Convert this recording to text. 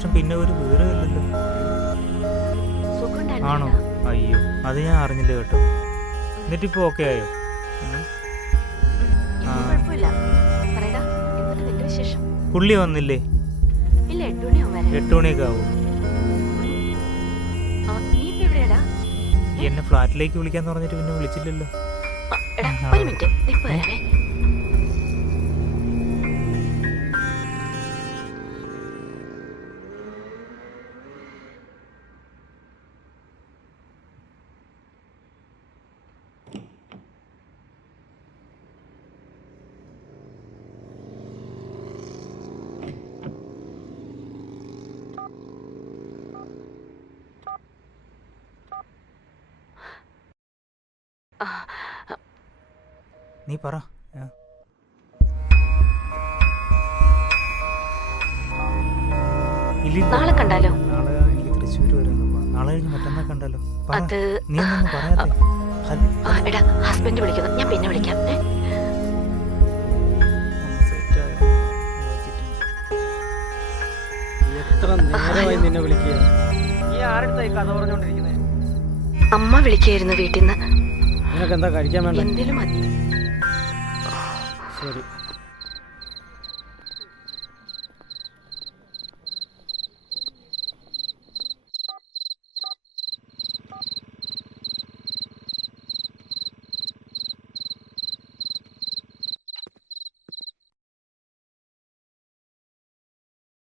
ശേഷം പിന്നെ ഒരു വിവരമില്ലല്ലോ. ആണോ? അയ്യോ, അത് ഞാൻ അറിഞ്ഞില്ല കേട്ടോ. എന്നിട്ടിപ്പോ ഓക്കെ ആയോ? പുള്ളി വന്നില്ലേ? 8 മണിയൊക്കെ ആവും. എന്നെ ഫ്ലാറ്റിലേക്ക് വിളിക്കാന്ന് പറഞ്ഞിട്ട് പിന്നെ വിളിച്ചില്ലല്ലോ. നീ പറ. നാളെ കണ്ടാലോ? നാളെ എനിക്ക് തൃശ്ശൂർ വരെ നാളെ കഴിഞ്ഞ് മറ്റന്നാൾ കണ്ടാലോ? നീ ഒന്നും പറയാതെ. എടാ, ഹസ്ബൻഡ് വിളിക്കുന്നു, ഞാൻ പിന്നെ വിളിക്കാം. എത്ര നേരമായി നിന്നെ വിളിക്കുക? നീ ആരെടുത്തായി കഥ പറഞ്ഞോണ്ടിരിക്കുന്നത്? അമ്മ വിളിക്കായിരുന്നു വീട്ടിൽ നിന്ന്. നിനക്ക് എന്താ കഴിക്കാൻ വേണ്ട? എന്തേലും മതി. ശരി.